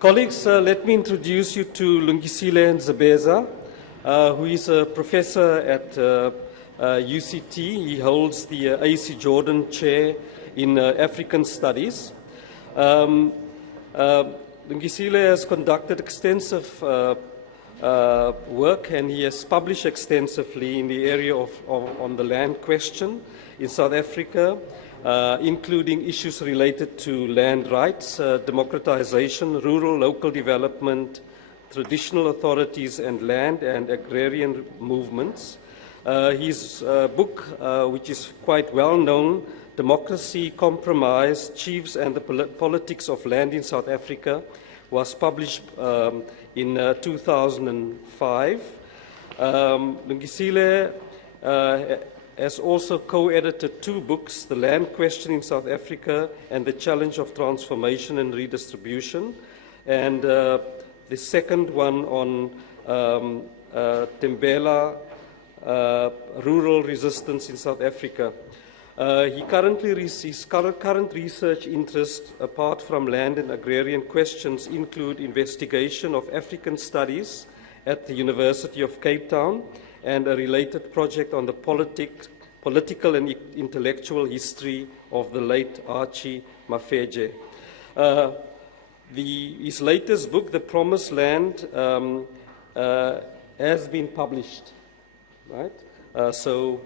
Colleagues, let me introduce you to Lungisile Ntsebeza, who is a professor at UCT. He holds the A.C. Jordan Chair in African Studies. Lungisile has conducted extensive work, and he has published extensively in the area on the land question in South Africa, including issues related to land rights, democratization, rural local development, traditional authorities and land and agrarian movements. His book, which is quite well known, Democracy, Compromise, Chiefs and the Politics of Land in South Africa, was published in 2005. Lungisile has also co-edited two books, The Land Question in South Africa and The Challenge of Transformation and Redistribution, and the second one on Tembela, rural resistance in South Africa. His current research interests, apart from land and agrarian questions, include investigation of African studies at the University of Cape Town and a related project on the political and intellectual history of the late Archie Mafeje. His latest book, The Promised Land, has been published, right? So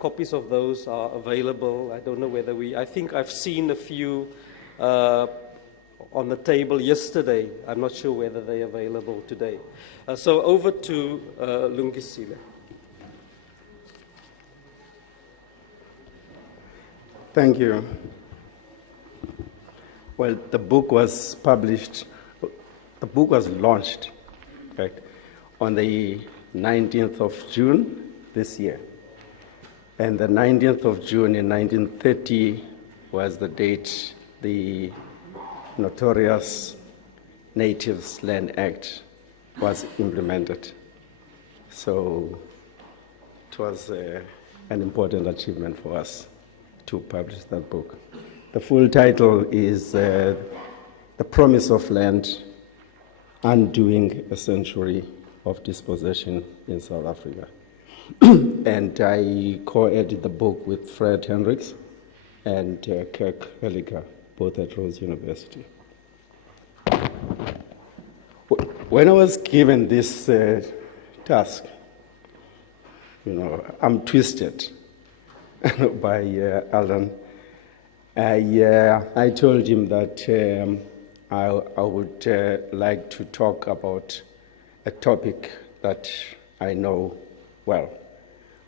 copies of those are available. I don't know whether I think I've seen a few on the table yesterday. I'm not sure whether they're available today. So over to Lungisile. Thank you. Well, the book was launched, in fact, on the 19th of June this year. And the 19th of June in 1930 was the date the notorious Natives Land Act was implemented. So it was an important achievement for us to publish that book. The full title is The Promise of Land, Undoing a Century of Dispossession in South Africa. And I co-edited the book with Fred Hendricks and Kirk Helliker, both at Rhodes University. When I was given this task, I'm twisted by Alan. I told him that I would like to talk about a topic that I know well,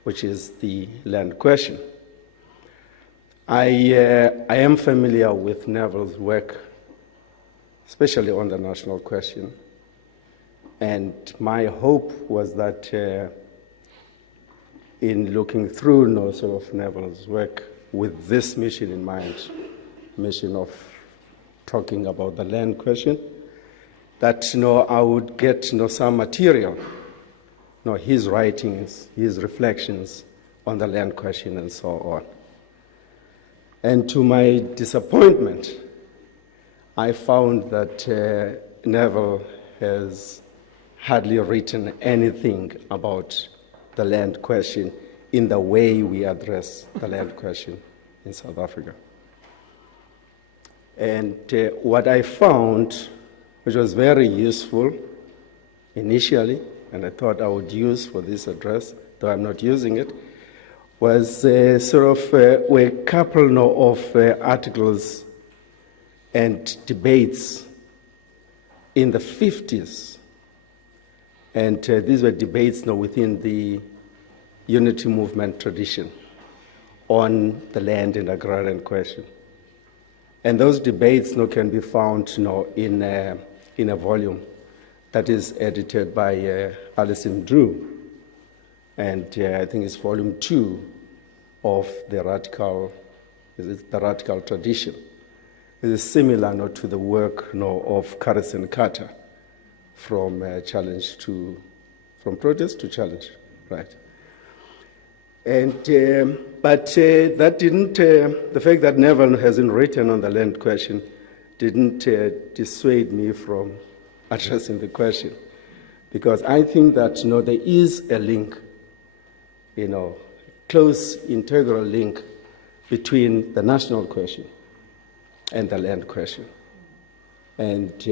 which is the land question. I am familiar with Neville's work, especially on the national question, and my hope was that in looking through Neville's work with this mission in mind, mission of talking about the land question, that I would get some material, his writings, his reflections on the land question and so on. And to my disappointment, I found that Neville has hardly written anything about the land question in the way we address the land question in South Africa. And what I found, which was very useful initially, and I thought I would use for this address, though I'm not using it, was were a couple of articles and debates in the 50s. And these were debates within the unity movement tradition on the land and agrarian question. And those debates can be found in a volume that is edited by Alison Drew. And I think it's volume 2 of the radical tradition. It is similar to the work of Carson Carter from protest to challenge, right? And but that didn't. The fact that Neville hasn't written on the land question didn't dissuade me from addressing the question, because I think that there is a link, close integral link between the national question and the land question. And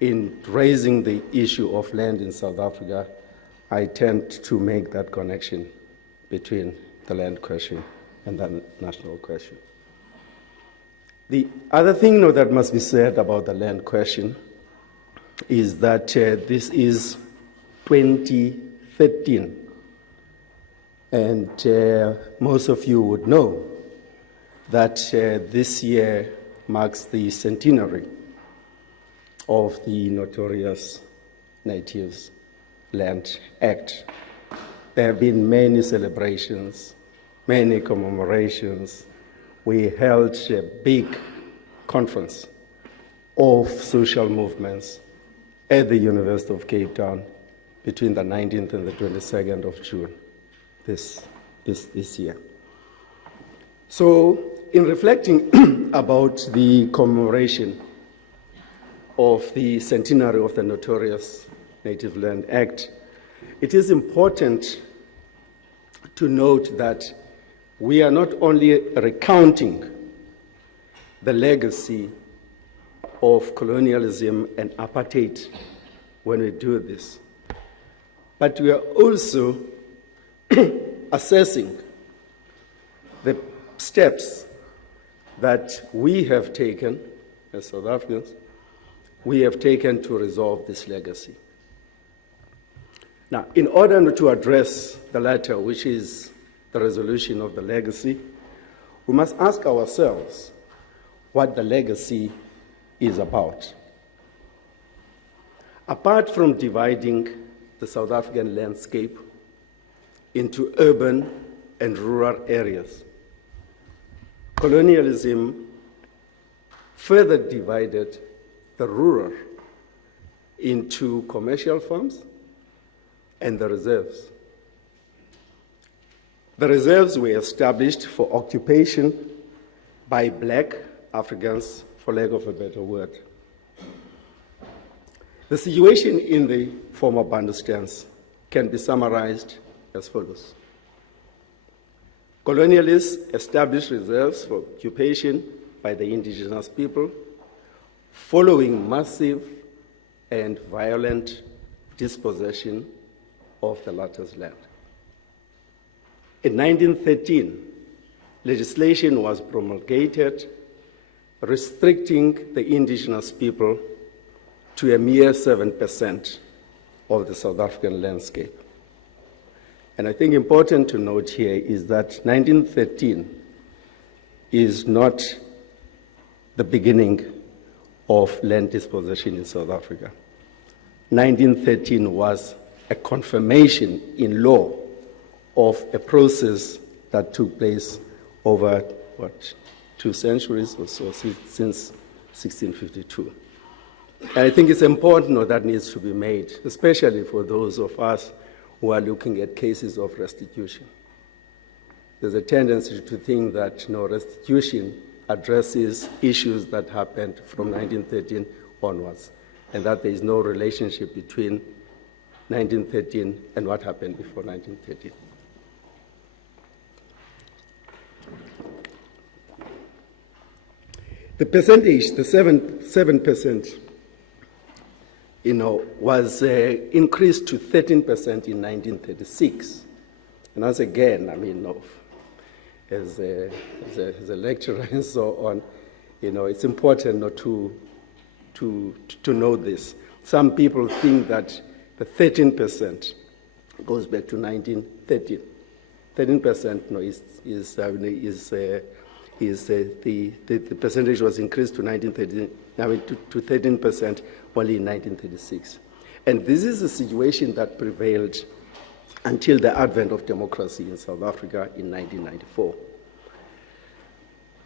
in raising the issue of land in South Africa, I tend to make that connection between the land question and the national question. The other thing that must be said about the land question is that this is 2013, and most of you would know that this year marks the centenary of the notorious Natives Land Act. There have been many celebrations, many commemorations. We held a big conference of social movements at the University of Cape Town between the 19th and the 22nd of June this year. So, in reflecting about the commemoration of the centenary of the notorious Native Land Act, it is important to note that we are not only recounting the legacy of colonialism and apartheid when we do this, but we are also assessing the steps that we have taken as South Africans, we have taken to resolve this legacy. Now, in order to address the latter, which is the resolution of the legacy, we must ask ourselves what the legacy is about. Apart from dividing the South African landscape into urban and rural areas, colonialism further divided the rural into commercial farms and the reserves. The reserves were established for occupation by black Africans, for lack of a better word. The situation in the former Bantustans can be summarized as follows. Colonialists established reserves for occupation by the indigenous people following massive and violent dispossession of the latter's land. In 1913, legislation was promulgated restricting the indigenous people to a mere 7% of the South African landscape. And I think important to note here is that 1913 is not the beginning of land dispossession in South Africa. 1913 was a confirmation in law of a process that took place over, 2 centuries or so, since 1652. And I think it's important that needs to be made, especially for those of us who are looking at cases of restitution. There's a tendency to think that restitution addresses issues that happened from 1913 onwards, and that there is no relationship between 1913 and what happened before 1913. The percentage, the 7%, was increased to 13% in 1936. And as again, as a lecturer and so on, it's important not to know this. Some people think that the 13% goes back to 1913. 13% the percentage was increased to 1913, to 13% only in 1936. And this is a situation that prevailed until the advent of democracy in South Africa in 1994.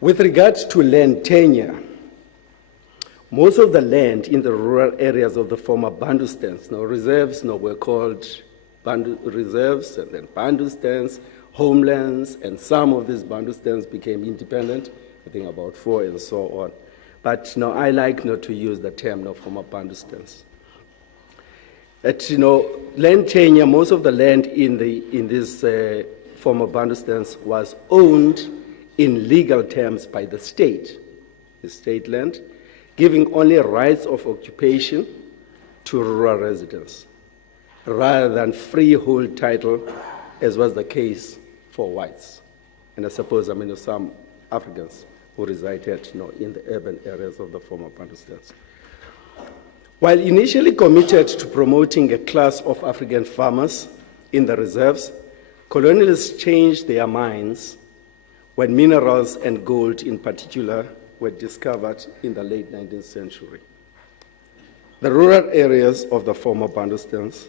With regard to land tenure, most of the land in the rural areas of the former Bantustans, reserves, were called reserves, and then Bantustans, homelands, and some of these Bantustans became independent I think about 4 and so on. But no, I like not to use the term no, former Bandustans. That land tenure, most of the land in this former Bandustans was owned in legal terms by the state land, giving only rights of occupation to rural residents, rather than freehold title, as was the case for whites. And I suppose, some Africans who resided in the urban areas of the former Bandustans. While initially committed to promoting a class of African farmers in the reserves, colonialists changed their minds when minerals and gold in particular were discovered in the late 19th century. The rural areas of the former Bandustans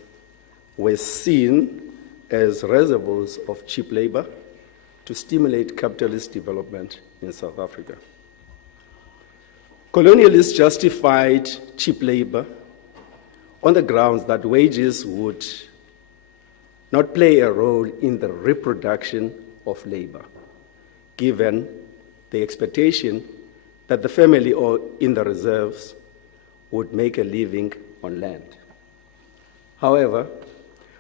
were seen as reservoirs of cheap labor to stimulate capitalist development in South Africa. Colonialists justified cheap labor on the grounds that wages would not play a role in the reproduction of labor, given the expectation that the family or in the reserves would make a living on land. However,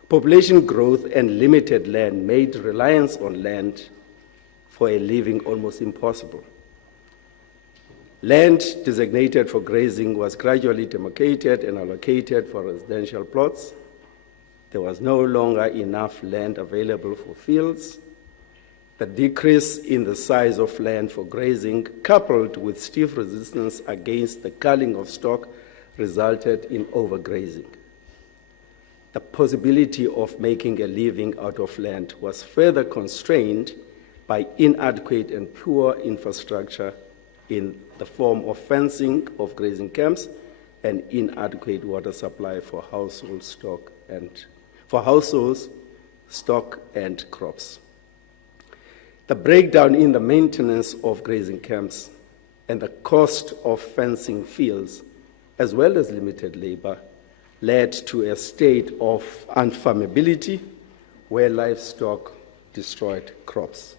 population growth and limited land made reliance on land for a living almost impossible. Land designated for grazing was gradually demarcated and allocated for residential plots. There was no longer enough land available for fields. The decrease in the size of land for grazing, coupled with stiff resistance against the culling of stock, resulted in overgrazing. The possibility of making a living out of land was further constrained by inadequate and poor infrastructure in the form of fencing of grazing camps and inadequate water supply for households, stock, and crops. The breakdown in the maintenance of grazing camps and the cost of fencing fields, as well as limited labor, led to a state of unfarmability where livestock destroyed crops,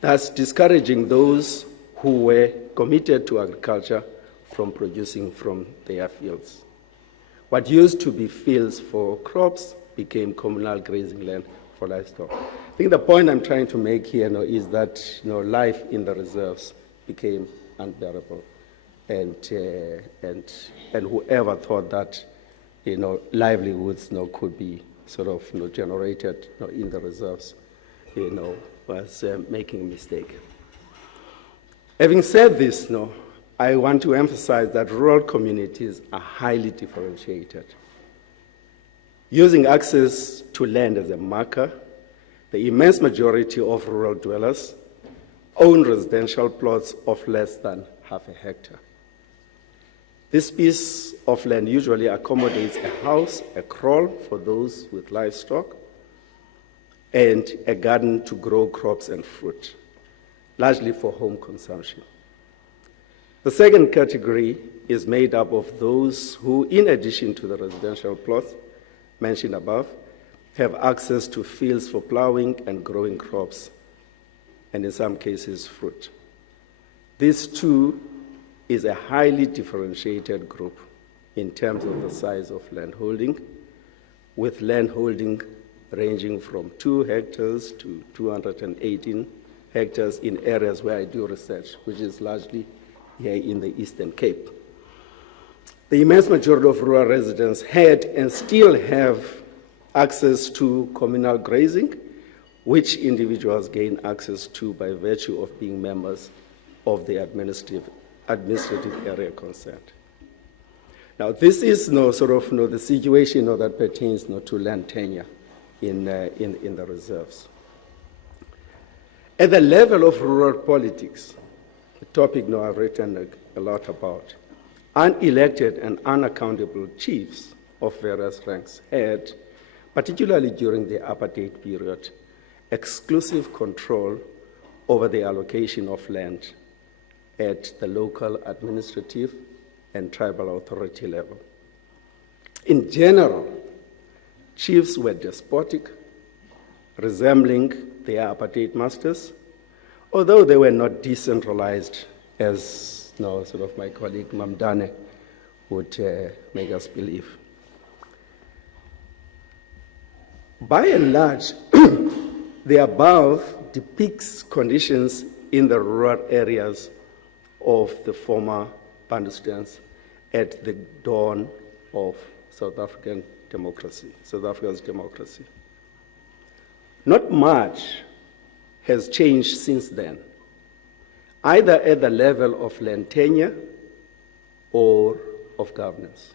thus discouraging those who were committed to agriculture from producing from their fields. What used to be fields for crops became communal grazing land for livestock. I think the point I'm trying to make here is that life in the reserves became unbearable. And whoever thought that livelihoods could be sort of generated in the reserves was making a mistake. Having said this, I want to emphasize that rural communities are highly differentiated. Using access to land as a marker, the immense majority of rural dwellers own residential plots of less than half a hectare. This piece of land usually accommodates a house, a kraal for those with livestock, and a garden to grow crops and fruit, largely for home consumption. The second category is made up of those who, in addition to the residential plots mentioned above, have access to fields for plowing and growing crops, and in some cases, fruit. This too is a highly differentiated group in terms of the size of landholding, with landholding ranging from 2 hectares to 218 hectares in areas where I do research, which is largely here in the Eastern Cape. The immense majority of rural residents had and still have access to communal grazing, which individuals gain access to by virtue of being members of the administrative area concerned. Now, this is the situation that pertains to land tenure in the reserves. At the level of rural politics, a topic I've written a lot about, unelected and unaccountable chiefs of various ranks had, particularly during the apartheid period, exclusive control over the allocation of land at the local administrative and tribal authority level. In general, chiefs were despotic, resembling their apartheid masters, although they were not decentralized as sort of my colleague Mamdane would make us believe. By and large, the above depicts conditions in the rural areas of the former Bantustans at the dawn of South Africa's democracy. Not much has changed since then, either at the level of land tenure or of governance.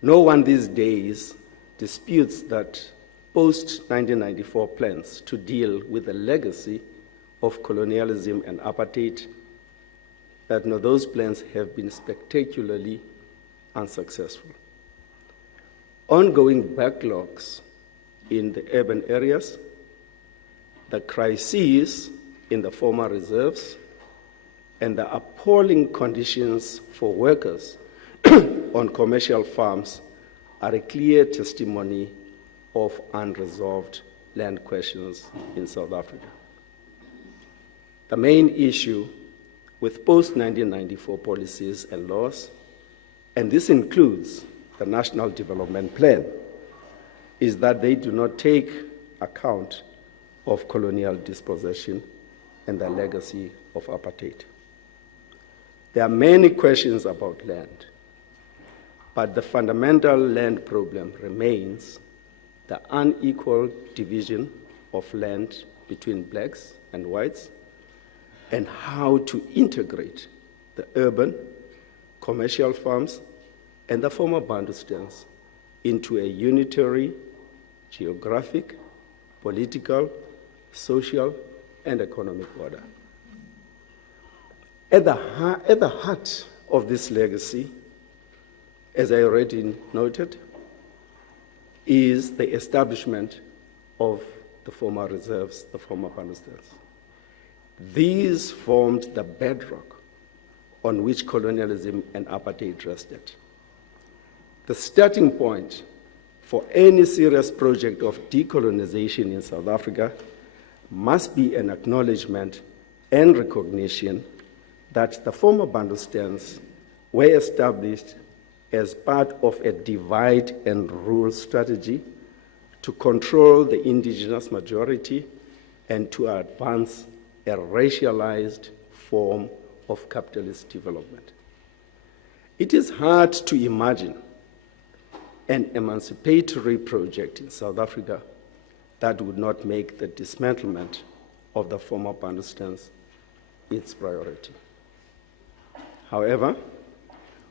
No one these days disputes that post-1994 plans to deal with the legacy of colonialism and apartheid, that those plans have been spectacularly unsuccessful. Ongoing backlogs in the urban areas, the crises in the former reserves, and the appalling conditions for workers on commercial farms are a clear testimony of unresolved land questions in South Africa. The main issue with post-1994 policies and laws, and this includes the National Development Plan, is that they do not take account of colonial dispossession and the legacy of apartheid. There are many questions about land, but the fundamental land problem remains the unequal division of land between blacks and whites, and how to integrate the urban, commercial farms, and the former Bantustans into a unitary geographic, political, social, and economic order. At the heart of this legacy, as I already noted, is the establishment of the former reserves, the former Bantustans. These formed the bedrock on which colonialism and apartheid rested. The starting point for any serious project of decolonization in South Africa must be an acknowledgement and recognition that the former Bantustans were established as part of a divide and rule strategy to control the indigenous majority and to advance a racialized form of capitalist development. It is hard to imagine an emancipatory project in South Africa that would not make the dismantlement of the former Bantustans its priority. However,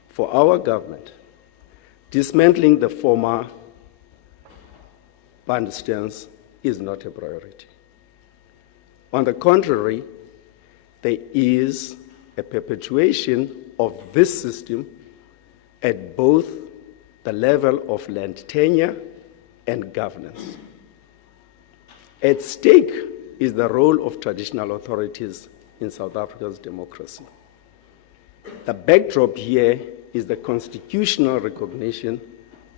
for our government, dismantling the former Bantustans is not a priority. On the contrary, there is a perpetuation of this system at both the level of land tenure and governance. At stake is the role of traditional authorities in South Africa's democracy. The backdrop here is the constitutional recognition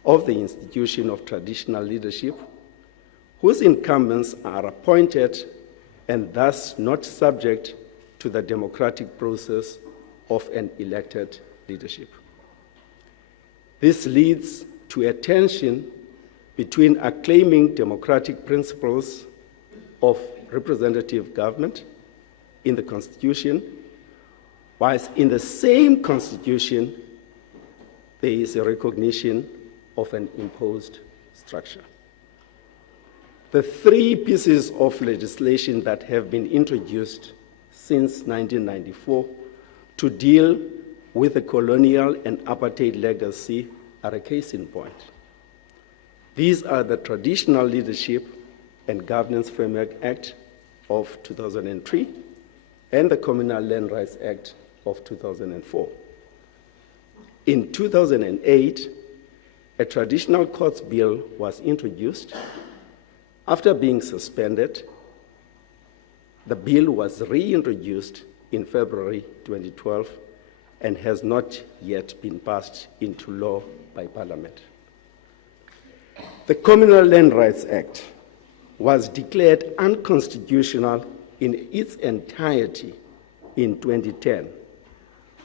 of the institution of traditional leadership, whose incumbents are appointed and thus not subject to the democratic process of an elected leadership. This leads to a tension between acclaiming democratic principles of representative government in the Constitution, whilst in the same Constitution there is a recognition of an imposed structure. The three pieces of legislation that have been introduced since 1994 to deal with the colonial and apartheid legacy are a case in point. These are the Traditional Leadership and Governance Framework Act of 2003 and the Communal Land Rights Act of 2004. In 2008, a Traditional Courts Bill was introduced. After being suspended, the bill was reintroduced in February 2012 and has not yet been passed into law by Parliament. The Communal Land Rights Act was declared unconstitutional in its entirety in 2010,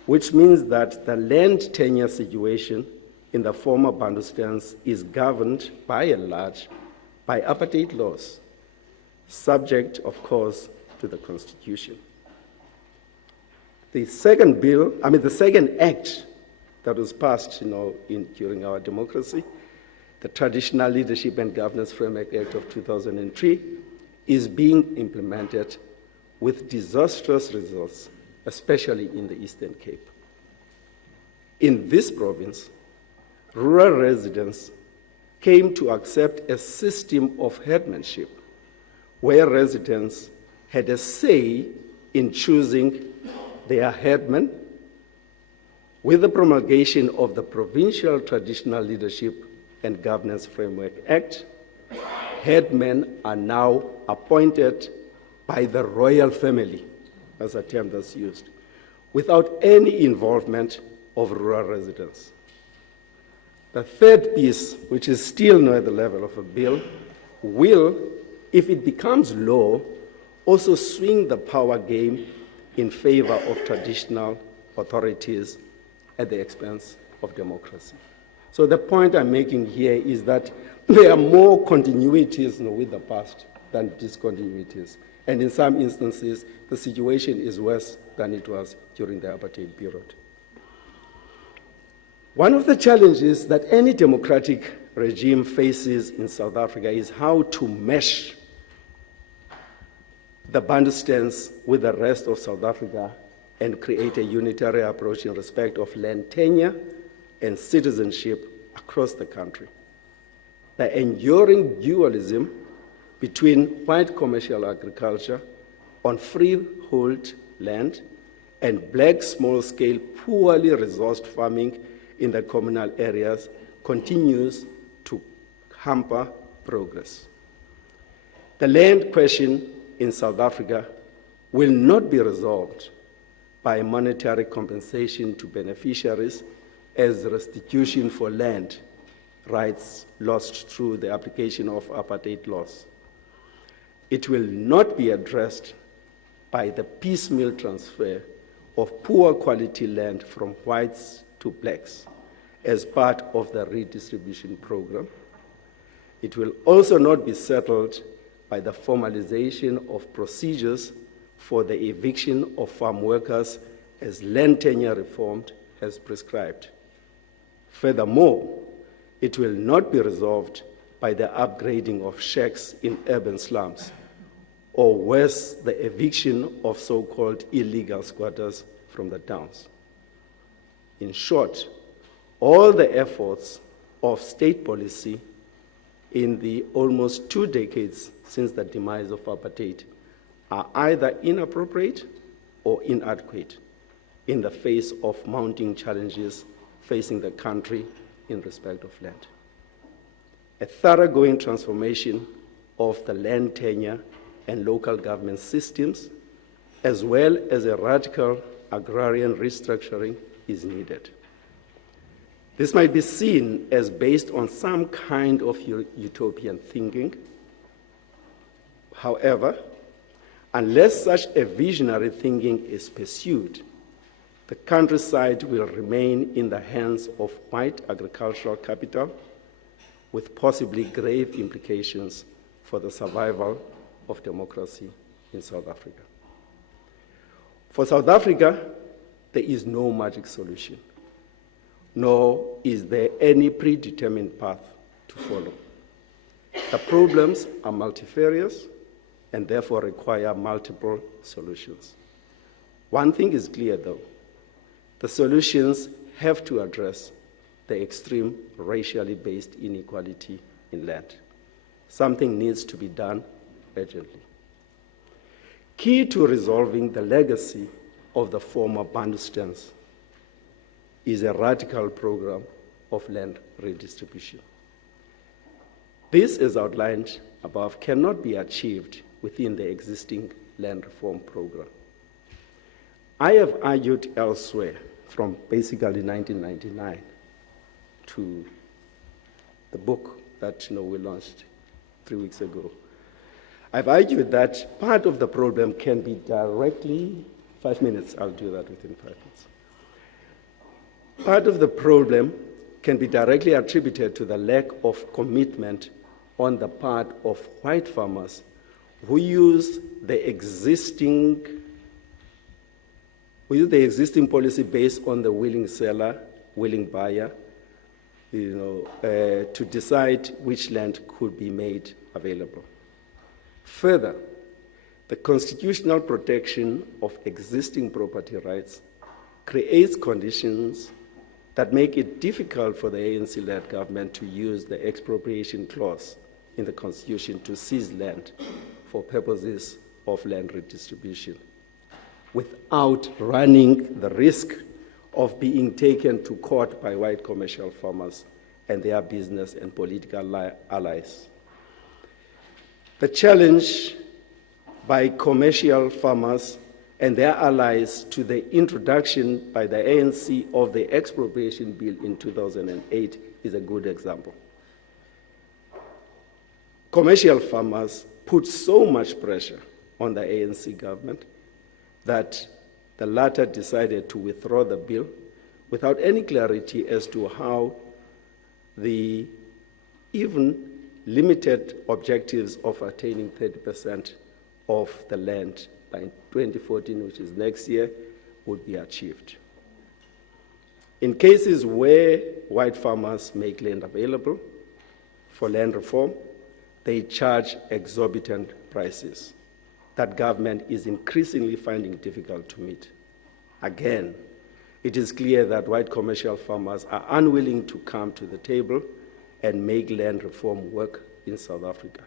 which means that the land tenure situation in the former Bantustans is governed by and large by apartheid laws, subject, of course, to the Constitution. The second act that was passed, during our democracy, the Traditional Leadership and Governance Framework Act of 2003, is being implemented with disastrous results, especially in the Eastern Cape. In this province, rural residents came to accept a system of headmanship where residents had a say in choosing their headman. With the promulgation of the Provincial Traditional Leadership and Governance Framework Act, headmen are now appointed by the royal family, as a term that's used, without any involvement of rural residents. The third piece, which is still not at the level of a bill, will, if it becomes law, also swing the power game in favor of traditional authorities at the expense of democracy. So the point I'm making here is that there are more continuities with the past than discontinuities. And in some instances, the situation is worse than it was during the apartheid period. One of the challenges that any democratic regime faces in South Africa is how to mesh the Bantustans with the rest of South Africa and create a unitary approach in respect of land tenure and citizenship across the country. The enduring dualism between white commercial agriculture on freehold land and black small-scale, poorly resourced farming in the communal areas continues to hamper progress. The land question in South Africa will not be resolved by monetary compensation to beneficiaries as restitution for land rights lost through the application of apartheid laws. It will not be addressed by the piecemeal transfer of poor quality land from whites to blacks as part of the redistribution program. It will also not be settled by the formalization of procedures for the eviction of farm workers as land tenure reform has prescribed. Furthermore, it will not be resolved by the upgrading of shacks in urban slums, or worse, the eviction of so-called illegal squatters from the towns. In short, all the efforts of state policy in the almost 2 decades since the demise of apartheid are either inappropriate or inadequate in the face of mounting challenges facing the country in respect of land. A thoroughgoing transformation of the land tenure and local government systems, as well as a radical agrarian restructuring, is needed. This might be seen as based on some kind of utopian thinking. However, unless such a visionary thinking is pursued, the countryside will remain in the hands of white agricultural capital, with possibly grave implications for the survival of democracy in South Africa. For South Africa, there is no magic solution, nor is there any predetermined path to follow. The problems are multifarious and therefore require multiple solutions. One thing is clear, though. The solutions have to address the extreme racially based inequality in land. Something needs to be done urgently. Key to resolving the legacy of the former Bantustans is a radical program of land redistribution. This, as outlined above, cannot be achieved within the existing land reform program. I have argued elsewhere, from basically 1999 to the book that we launched 3 weeks ago. I've argued that part of the problem can be directly, 5 minutes, I'll do that within 5 minutes. Part of the problem can be directly attributed to the lack of commitment on the part of white farmers who use the existing policy based on the willing seller, willing buyer, to decide which land could be made available. Further, the constitutional protection of existing property rights creates conditions that make it difficult for the ANC-led government to use the expropriation clause in the Constitution to seize land for purposes of land redistribution, without running the risk of being taken to court by white commercial farmers and their business and political allies. The challenge by commercial farmers and their allies to the introduction by the ANC of the expropriation bill in 2008 is a good example. Commercial farmers put so much pressure on the ANC government that the latter decided to withdraw the bill without any clarity as to how the even limited objectives of attaining 30% of the land by 2014, which is next year, would be achieved. In cases where white farmers make land available for land reform, they charge exorbitant prices that government is increasingly finding difficult to meet. Again, it is clear that white commercial farmers are unwilling to come to the table and make land reform work in South Africa.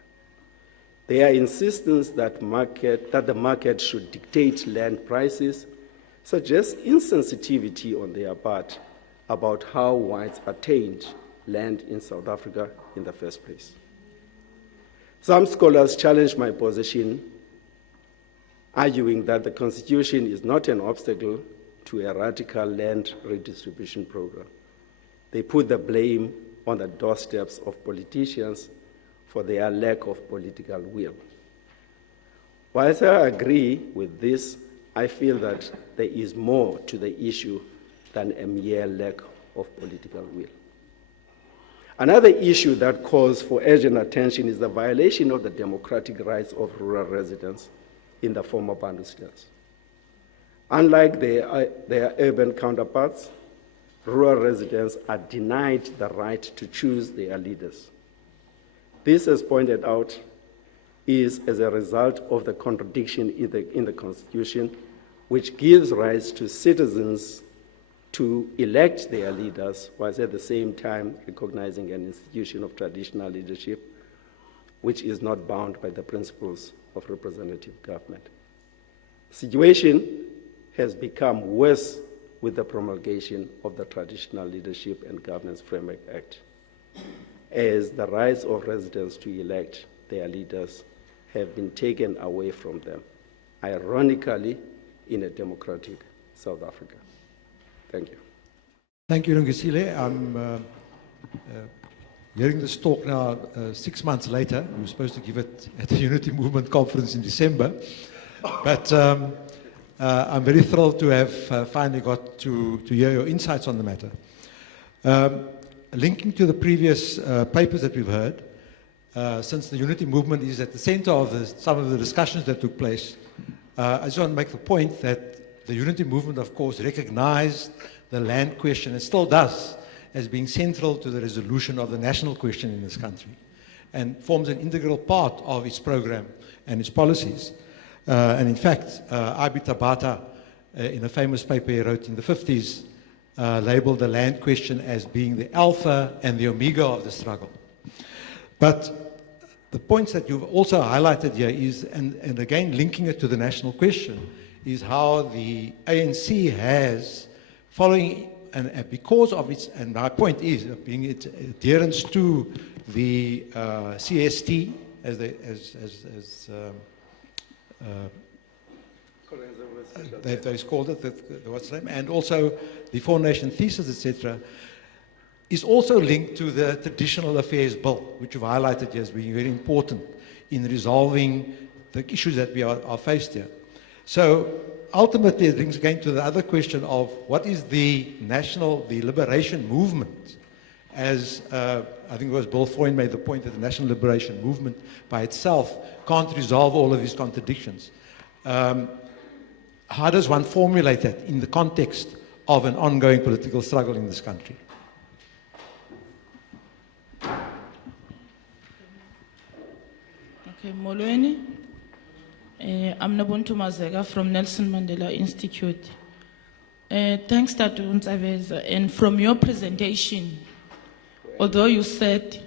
Their insistence that the market should dictate land prices suggests insensitivity on their part about how whites attained land in South Africa in the first place. Some scholars challenge my position, arguing that the Constitution is not an obstacle to a radical land redistribution program. They put the blame on the doorsteps of politicians for their lack of political will. Whilst I agree with this, I feel that there is more to the issue than a mere lack of political will. Another issue that calls for urgent attention is the violation of the democratic rights of rural residents in the former Bantu states. Unlike their urban counterparts, rural residents are denied the right to choose their leaders. This, as pointed out, is as a result of the contradiction in the Constitution, which gives rights to citizens to elect their leaders, whilst at the same time recognizing an institution of traditional leadership, which is not bound by the principles of representative government. The situation has become worse with the promulgation of the Traditional Leadership and Governance Framework Act, as the rights of residents to elect their leaders have been taken away from them, ironically, in a democratic South Africa. Thank you. Thank you, Lungisile. I'm hearing this talk now 6 months later. We were supposed to give it at the Unity Movement Conference in December. But I'm very thrilled to have finally got to hear your insights on the matter. Linking to the previous papers that we've heard, since the Unity Movement is at the center of some of the discussions that took place, I just want to make the point that the Unity Movement, of course, recognized the land question, and still does, as being central to the resolution of the national question in this country, and forms an integral part of its program and its policies. And in fact, Abi Tabata, in a famous paper he wrote in the 50s, labeled the land question as being the alpha and the omega of the struggle. But the points that you've also highlighted here is, and again linking it to the national question, is how the ANC has, following, and because of its, and my point is, being its adherence to the CST, as they've called it, what's the name, and also the Four Nation Thesis, etc., is also linked to the Traditional Affairs Bill, which you've highlighted here as being very important in resolving the issues that we are faced here. So ultimately, it brings again to the other question of what is the liberation movement, as I think it was Bill Freund made the point that the national liberation movement by itself can't resolve all of these contradictions. How does one formulate that in the context of an ongoing political struggle in this country? Okay, Molweni. I'm Nobuntu Mazega from Nelson Mandela Institute. Thanks, Dr. Ntsebeza. And from your presentation, although you said,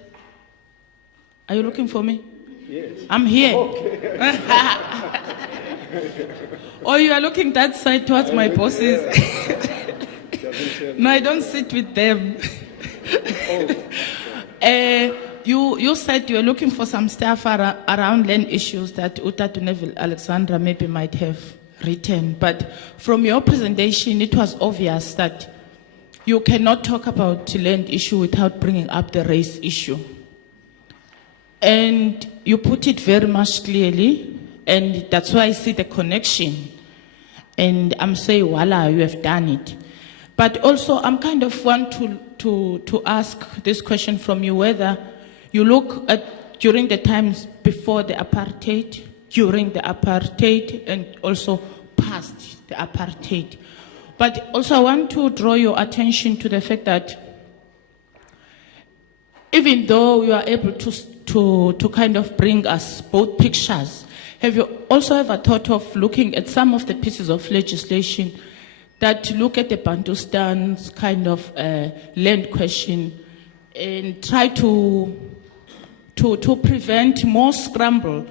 are you looking for me? Yes. I'm here. Okay. Oh, you are looking that side towards my bosses. No, I don't sit with them. You said you were looking for some stuff around land issues that Utatu Neville Alexandra maybe might have written. But from your presentation, it was obvious that you cannot talk about the land issue without bringing up the race issue. And you put it very much clearly, and that's why I see the connection. And I'm saying, voila, you have done it. But also, I'm kind of want to ask this question from you, whether you look at during the times before the apartheid, during the apartheid, and also past the apartheid. But also, I want to draw your attention to the fact that even though you are able to kind of bring us both pictures, have you also ever thought of looking at some of the pieces of legislation that look at the Bantustan's kind of land question and try to prevent more scramble?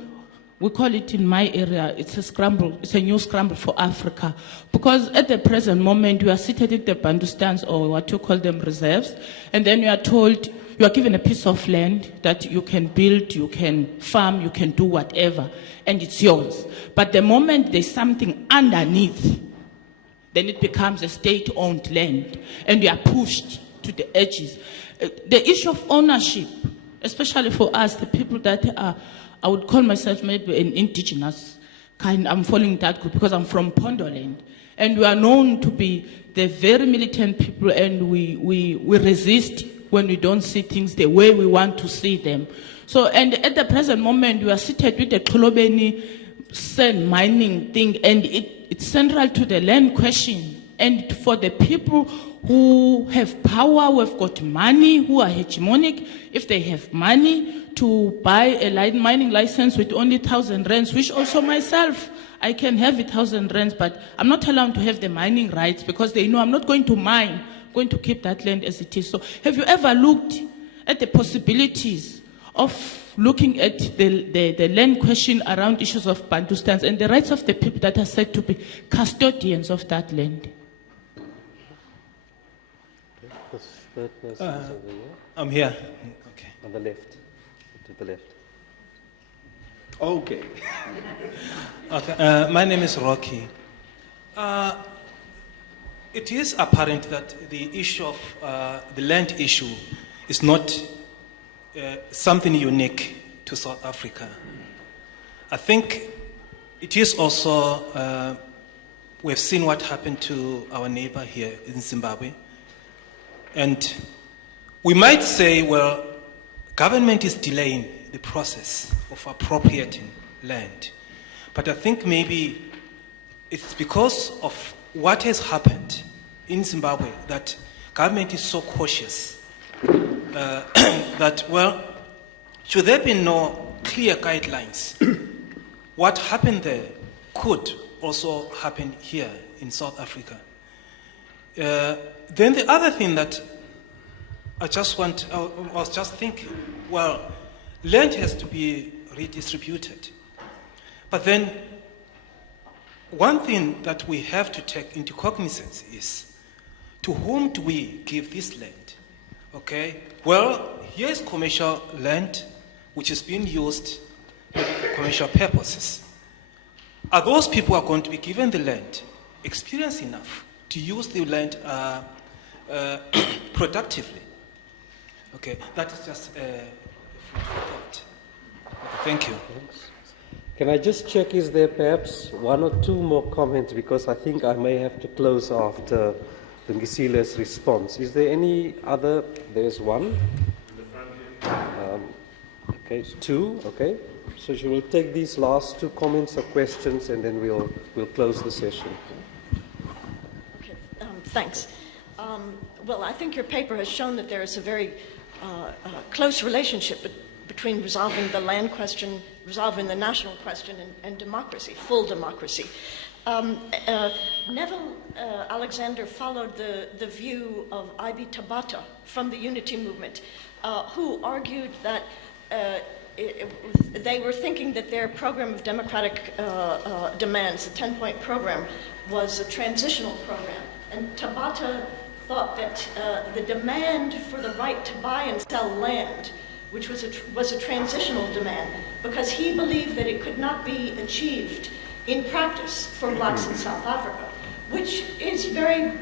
We call it in my area, it's a scramble, it's a new scramble for Africa. Because at the present moment, you are seated in the Bantustans, or what you call them reserves, and then you are told, you are given a piece of land that you can build, you can farm, you can do whatever, and it's yours. But the moment there's something underneath, then it becomes a state-owned land, and you are pushed to the edges. The issue of ownership, especially for us, the people that are, I would call myself maybe an indigenous kind, I'm following that group because I'm from Pondoland, and we are known to be the very militant people, and we resist when we don't see things the way we want to see them. So, and at the present moment, we are seated with the Kolobeni sand mining thing, and it's central to the land question. And for the people who have power, who have got money, who are hegemonic, if they have money to buy a mining license with only 1,000 rands, which also myself, I can have 1,000 rands, but I'm not allowed to have the mining rights because they know I'm not going to mine, I'm going to keep that land as it is. So have you ever looked at the possibilities of looking at the land question around issues of Bantustans and the rights of the people that are said to be custodians of that land? I'm here. Okay. On the left, to the left. Okay. Okay. My name is Rocky. It is apparent that the issue of the land issue is not something unique to South Africa. I think it is also, we've seen what happened to our neighbor here in Zimbabwe. And we might say, well, government is delaying the process of appropriating land. But I think maybe it's because of what has happened in Zimbabwe that government is so cautious that, well, should there be no clear guidelines, what happened there could also happen here in South Africa. Then the other thing that I was just thinking, well, land has to be redistributed. But then one thing that we have to take into cognizance is, to whom do we give this land? Okay, well, here is commercial land which is being used for commercial purposes. Are those people who are going to be given the land experience enough to use the land productively? Okay, that is just a thought. Thank you. Can I just check, is there perhaps one or two more comments, because I think I may have to close after Lungisile's response. Is there any other? There's one. Okay, two, okay. So she will take these last two comments or questions and then we'll close the session. Okay, thanks. Well, I think your paper has shown that there is a very close relationship between resolving the land question, resolving the national question, and democracy, full democracy. Neville Alexander followed the view of I.B. Tabata from the Unity Movement, who argued that they were thinking that their program of democratic demands, the 10-point program, was a transitional program. And Tabata thought that the demand for the right to buy and sell land, which was a transitional demand, because he believed that it could not be achieved in practice for blacks in South Africa, which is very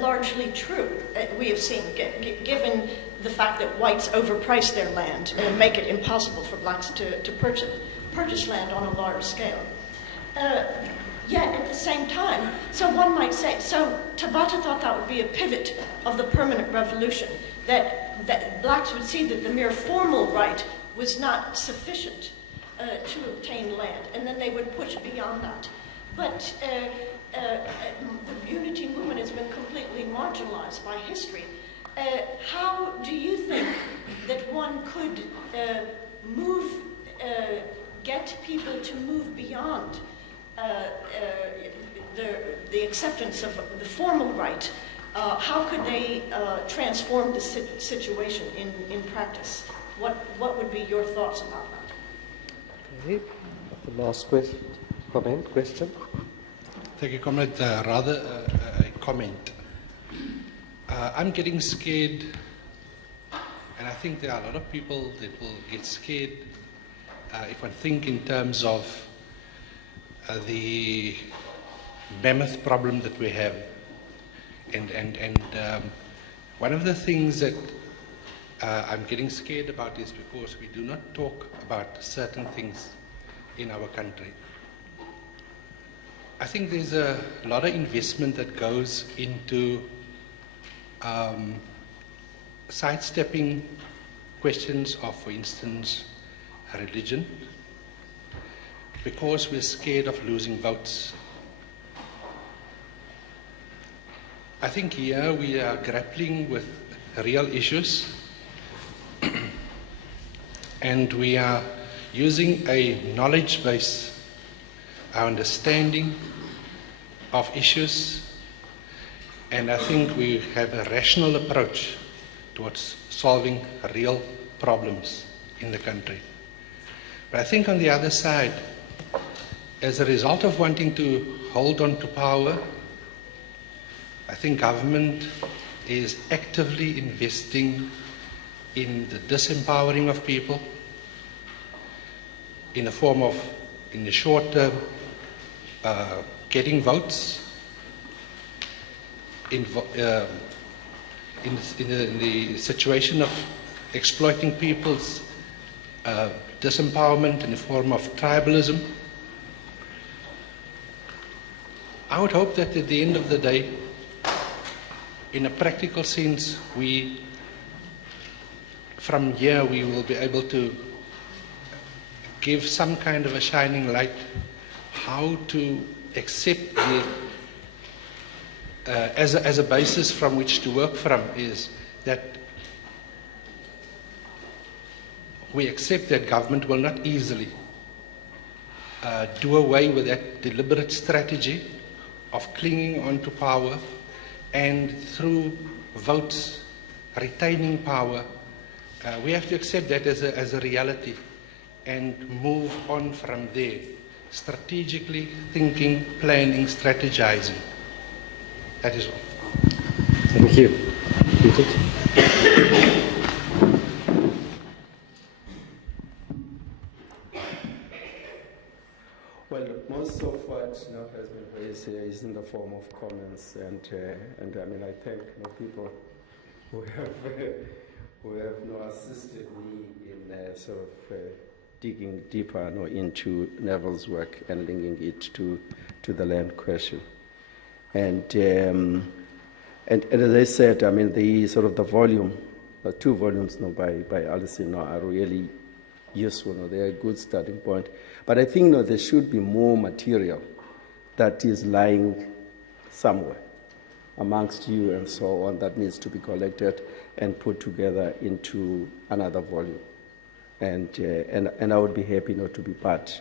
largely true. We have seen, given the fact that whites overprice their land and make it impossible for blacks to purchase land on a large scale. Yet at the same time, so one might say, so Tabata thought that would be a pivot of the permanent revolution, that blacks would see that the mere formal right was not sufficient to obtain land, and then they would push beyond that. But the Unity movement has been completely marginalized by history. How do you think that one could get people to move beyond the acceptance of the formal right? How could they transform the situation in practice? What would be your thoughts about that? Okay, the last question. Thank you, Comrade. Rather a comment. I'm getting scared, and I think there are a lot of people that will get scared if I think in terms of the mammoth problem that we have. And one of the things that I'm getting scared about is because we do not talk about certain things in our country. I think there's a lot of investment that goes into sidestepping questions of, for instance, religion, because we're scared of losing votes. I think here we are grappling with real issues and we are using a knowledge base, our understanding of issues, and I think we have a rational approach towards solving real problems in the country. But I think on the other side, as a result of wanting to hold on to power, I think government is actively investing in the disempowering of people in the form of, in the short term, getting votes, in the situation of exploiting people's disempowerment in the form of tribalism. I would hope that at the end of the day, in a practical sense, from here we will be able to give some kind of a shining light how to accept as a basis from which to work from, is that we accept that government will not easily do away with that deliberate strategy of clinging on to power and through votes retaining power. We have to accept that as a reality and move on from there, strategically thinking, planning, strategizing. That is all. Thank you. Well, most of what now has been raised here is in the form of comments, and I mean, I thank the people who have assisted me in sort of digging deeper into Neville's work and linking it to the land question. And as I said, I mean, the sort of the volume, 2 volumes by Alison are really useful. They're a good starting point. But I think there should be more material that is lying somewhere amongst you and so on that needs to be collected and put together into another volume. And I would be happy to be part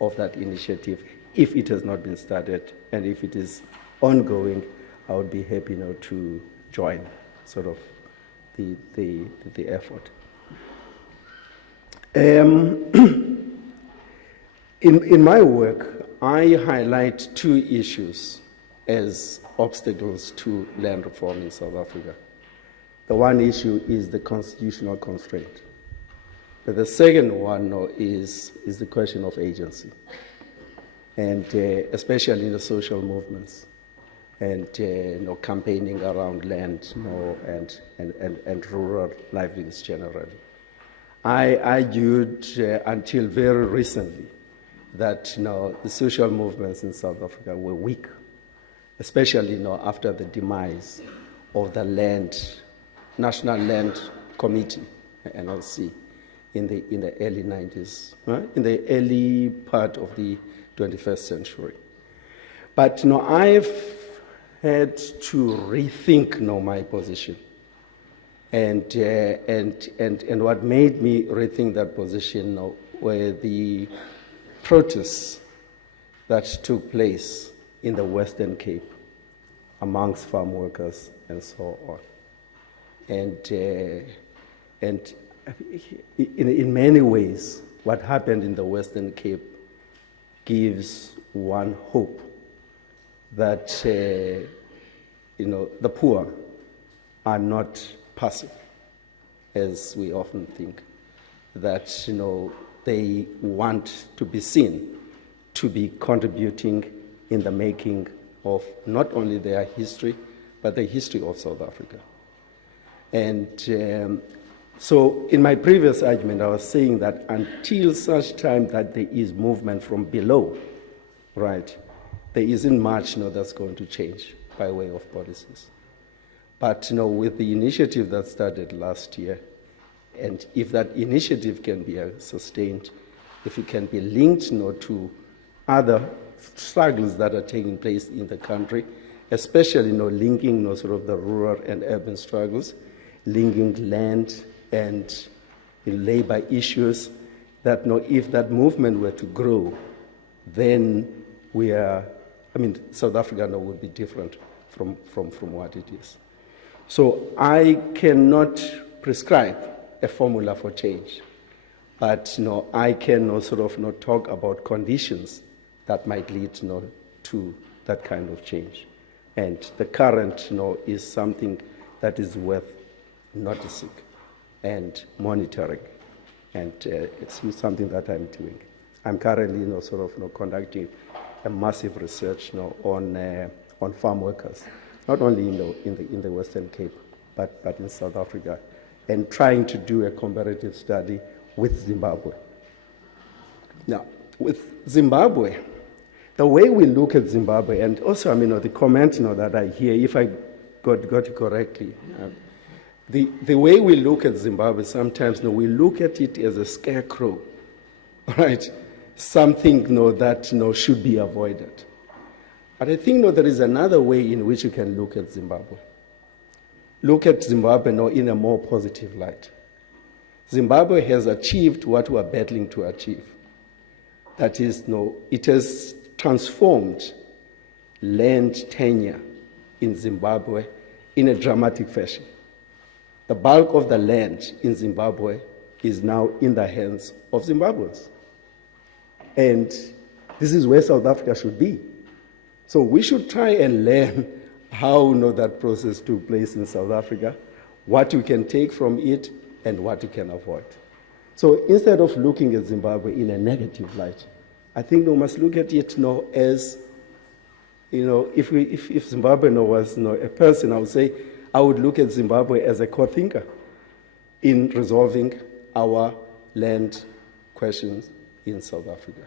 of that initiative if it has not been started, and if it is ongoing, I would be happy to join sort of the effort. In my work, I highlight 2 issues as obstacles to land reform in South Africa. The one issue is the constitutional constraint. But the second one is the question of agency, and especially in the social movements, and campaigning around land and rural livelihoods generally. I argued until very recently that the social movements in South Africa were weak, especially after the demise of the National Land Committee, NLC, in the early 90s, right? In the early part of the 21st century. But I've had to rethink my position. And what made me rethink that position were the protests that took place in the Western Cape amongst farm workers and so on. And in many ways, what happened in the Western Cape gives one hope that the poor are not passive, as we often think, that they want to be seen to be contributing in the making of not only their history, but the history of South Africa. And so in my previous argument, I was saying that until such time that there is movement from below, right, there isn't much that's going to change by way of policies. But with the initiative that started last year, and if that initiative can be sustained, if it can be linked to other struggles that are taking place in the country, especially linking sort of the rural and urban struggles, linking land and labor issues, that if that movement were to grow, then South Africa would be different from what it is. So I cannot prescribe a formula for change, but I can sort of talk about conditions that might lead to that kind of change. And the current is something that is worth noticing and monitoring, and it's something that I'm doing. I'm currently conducting a massive research on farm workers, not only in the Western Cape, but in South Africa, and trying to do a comparative study with Zimbabwe. Now, with Zimbabwe, the way we look at Zimbabwe, and also, the comment that I hear, if I got it correctly, the way we look at Zimbabwe sometimes, we look at it as a scarecrow, right? Something that should be avoided. But I think there is another way in which you can look at Zimbabwe. Look at Zimbabwe in a more positive light. Zimbabwe has achieved what we are battling to achieve. That is, it has transformed land tenure in Zimbabwe in a dramatic fashion. The bulk of the land in Zimbabwe is now in the hands of Zimbabweans. And this is where South Africa should be. So we should try and learn how that process took place in South Africa, what we can take from it, and what we can avoid. So instead of looking at Zimbabwe in a negative light, I think we must look at it as, if Zimbabwe was a person, I would say I would look at Zimbabwe as a core thinker in resolving our land questions in South Africa.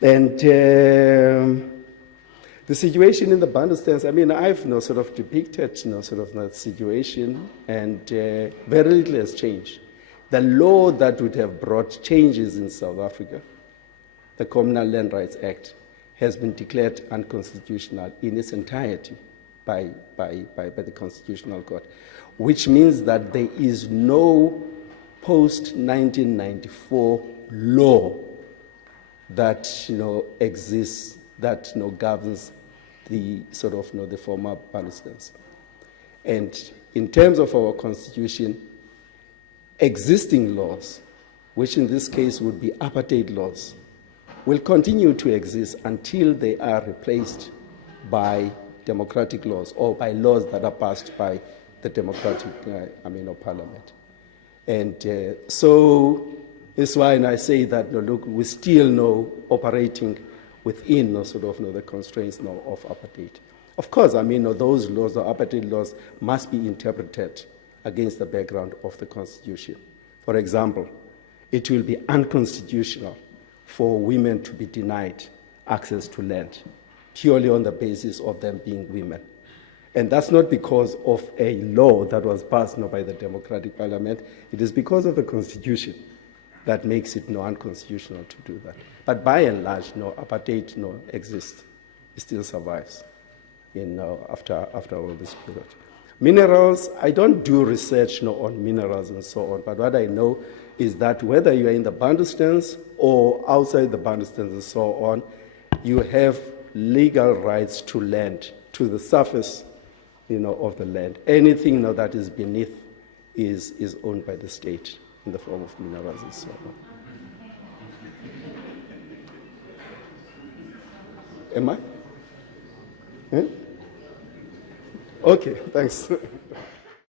And the situation in the Bantustan, I mean, I've sort of depicted sort of that situation, and very little has changed. The law that would have brought changes in South Africa, the Communal Land Rights Act, has been declared unconstitutional in its entirety by the Constitutional Court, which means that there is no post-1994 law that exists, that governs the sort of the former Bantustans. And in terms of our constitution, existing laws, which in this case would be apartheid laws, will continue to exist until they are replaced by democratic laws or by laws that are passed by the democratic parliament. And so it's why I say that look, we still operating within the constraints of apartheid. Of course, those laws, the apartheid laws, must be interpreted against the background of the Constitution. For example, it will be unconstitutional for women to be denied access to land purely on the basis of them being women. And that's not because of a law that was passed by the democratic parliament. It is because of the Constitution that makes it unconstitutional to do that. But by and large, apartheid exists. It still survives after all this period. Minerals, I don't do research on minerals and so on, but what I know is that whether you are in the Bantustans or outside the Bantustans and so on, you have legal rights to land, to the surface of the land. Anything that is beneath is owned by the state in the form of minerals and so on. Am I? Okay, thanks.